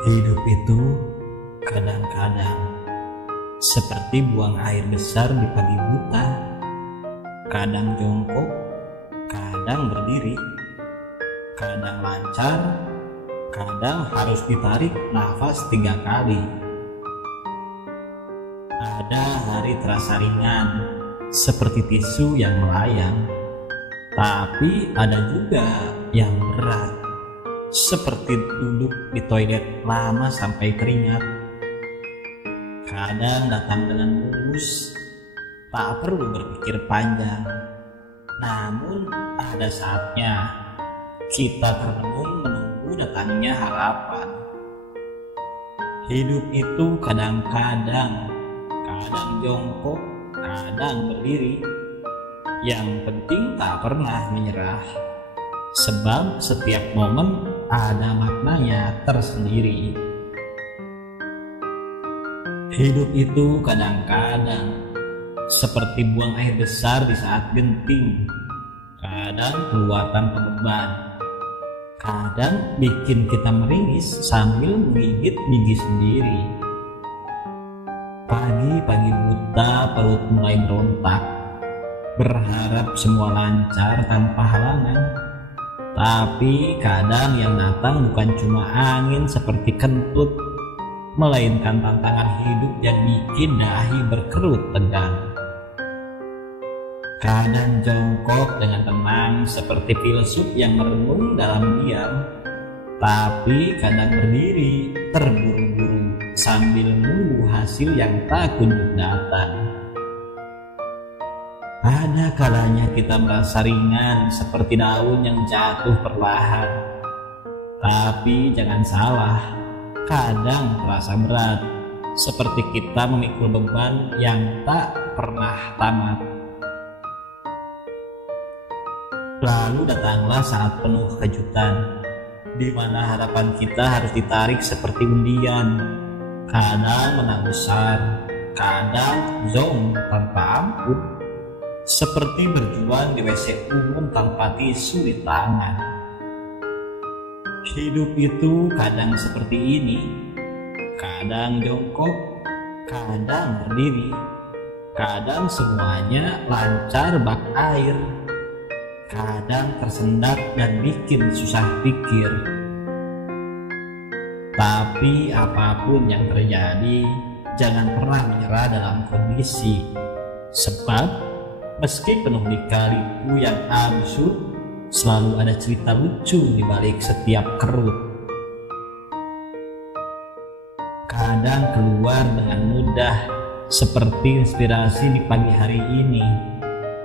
Hidup itu kadang-kadang seperti buang air besar di pagi buta, kadang jongkok, kadang berdiri, kadang lancar, kadang harus ditarik nafas 3 kali. Ada hari terasa ringan, seperti tisu yang melayang, tapi ada juga yang berat, seperti duduk di toilet lama sampai keringat. Kadang datang dengan mulus, tak perlu berpikir panjang. Namun ada saatnya kita termenung menunggu datangnya harapan. Hidup itu kadang-kadang jongkok, kadang berdiri. Yang penting tak pernah menyerah, sebab setiap momen ada maknanya tersendiri. Hidup itu kadang-kadang seperti buang air besar di saat genting, kadang keluar tanpa beban, kadang bikin kita meringis sambil menggigit gigi sendiri. Pagi-pagi buta perut mulai berontak, berharap semua lancar tanpa halangan. Tapi kadang yang datang bukan cuma angin seperti kentut, melainkan tantangan hidup yang bikin dahi berkerut tegang. Kadang jongkok dengan tenang seperti filsuf yang merenung dalam diam, tapi kadang berdiri terburu-buru sambil menunggu hasil yang tak kunjung datang. Ada kalanya kita merasa ringan seperti daun yang jatuh perlahan. Tapi jangan salah, kadang terasa berat, seperti kita memikul beban yang tak pernah tamat. Lalu datanglah saat penuh kejutan, di mana harapan kita harus ditarik seperti undian. Kadang menang besar, kadang zong tanpa ampun, seperti berjuang di WC umum tanpa tisu di tangan. Hidup itu kadang seperti ini, kadang jongkok, kadang berdiri, kadang semuanya lancar bak air, kadang tersendat dan bikin susah pikir. Tapi apapun yang terjadi, jangan pernah menyerah dalam kondisi, sebab meski penuh lika-liku yang absurd, selalu ada cerita lucu di balik setiap kerut. Kadang keluar dengan mudah seperti inspirasi di pagi hari ini,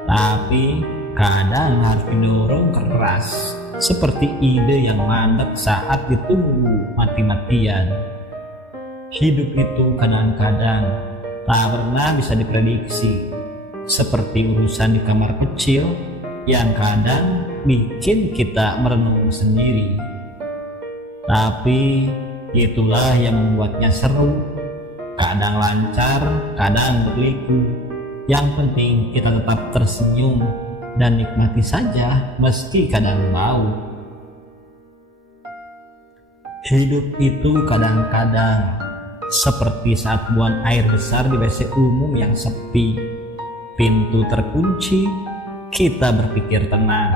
tapi kadang harus didorong keras seperti ide yang mandek saat ditunggu mati-matian. Hidup itu kadang-kadang tak pernah bisa diprediksi, seperti urusan di kamar kecil yang kadang bikin kita merenung sendiri. Tapi itulah yang membuatnya seru, kadang lancar, kadang berliku. Yang penting kita tetap tersenyum dan nikmati saja meski kadang bau. Hidup itu kadang-kadang seperti saat buang air besar di WC umum yang sepi. Pintu terkunci, kita berpikir tenang,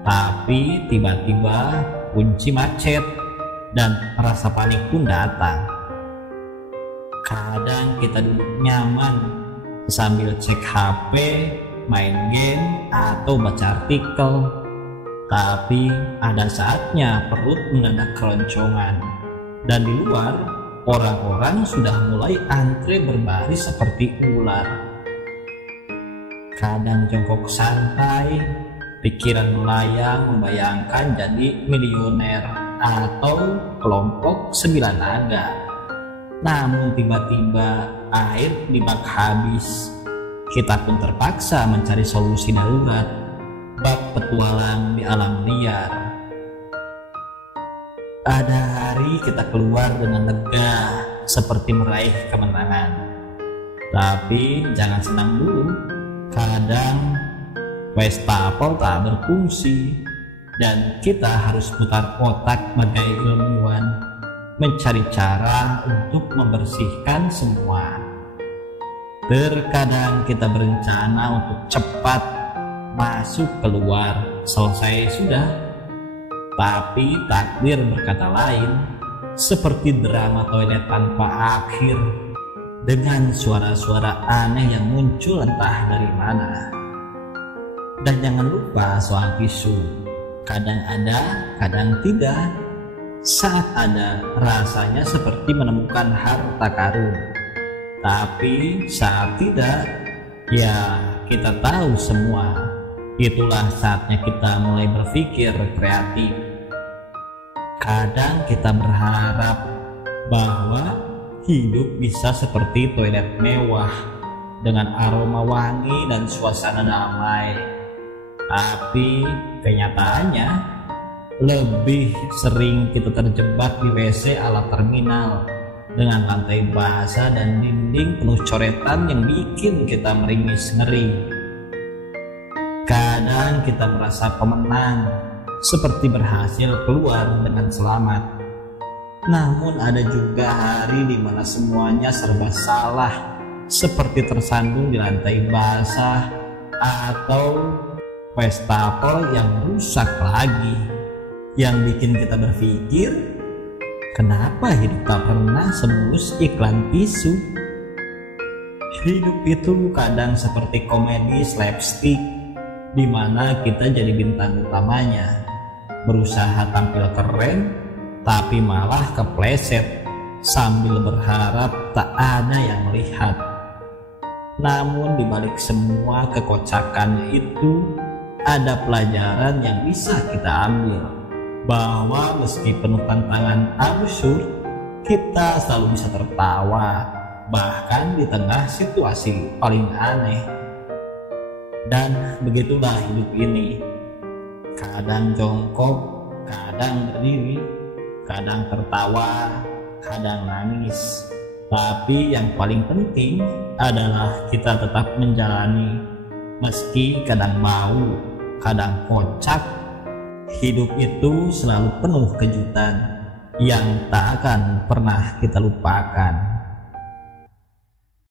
tapi tiba-tiba kunci macet dan rasa panik pun datang. Kadang kita duduk nyaman sambil cek HP, main game, atau baca artikel, tapi ada saatnya perut mendadak keroncongan, dan di luar orang-orang sudah mulai antre berbaris seperti ular. Kadang jongkok santai, pikiran melayang membayangkan jadi milioner atau kelompok 9 naga. Namun tiba-tiba air di bak habis. Kita pun terpaksa mencari solusi darurat, bak petualang di alam liar. Ada hari kita keluar dengan lega, seperti meraih kemenangan. Tapi jangan senang dulu, kadang wastafel tak berfungsi dan kita harus putar otak bagai ilmuwan. mencari cara untuk membersihkan semua. Terkadang kita berencana untuk cepat masuk keluar, selesai sudah. Tapi takdir berkata lain, seperti drama toilet tanpa akhir, dengan suara-suara aneh yang muncul entah dari mana. Dan jangan lupa soal tisu, kadang ada, kadang tidak. Saat ada, rasanya seperti menemukan harta karun, tapi saat tidak, ya kita tahu semua. Itulah saatnya kita mulai berpikir kreatif. Kadang kita berharap bahwa hidup bisa seperti toilet mewah dengan aroma wangi dan suasana damai. Tapi kenyataannya lebih sering kita terjebak di WC ala terminal dengan lantai basah dan dinding penuh coretan yang bikin kita meringis ngeri. Kadang kita merasa pemenang, seperti berhasil keluar dengan selamat. Namun ada juga hari di mana semuanya serba salah, seperti tersandung di lantai basah atau wastafel yang rusak lagi, yang bikin kita berpikir, kenapa hidup tak pernah semulus iklan tisu? Hidup itu kadang seperti komedi slapstick, di mana kita jadi bintang utamanya, berusaha tampil keren, tapi malah kepleset sambil berharap tak ada yang melihat. Namun di balik semua kekocakan itu, ada pelajaran yang bisa kita ambil, bahwa meski penuh tantangan absurd, kita selalu bisa tertawa, bahkan di tengah situasi paling aneh. Dan begitulah hidup ini, kadang jongkok, kadang berdiri, kadang tertawa, kadang nangis. Tapi yang paling penting adalah kita tetap menjalani, meski kadang mau, kadang kocak. Hidup itu selalu penuh kejutan yang tak akan pernah kita lupakan.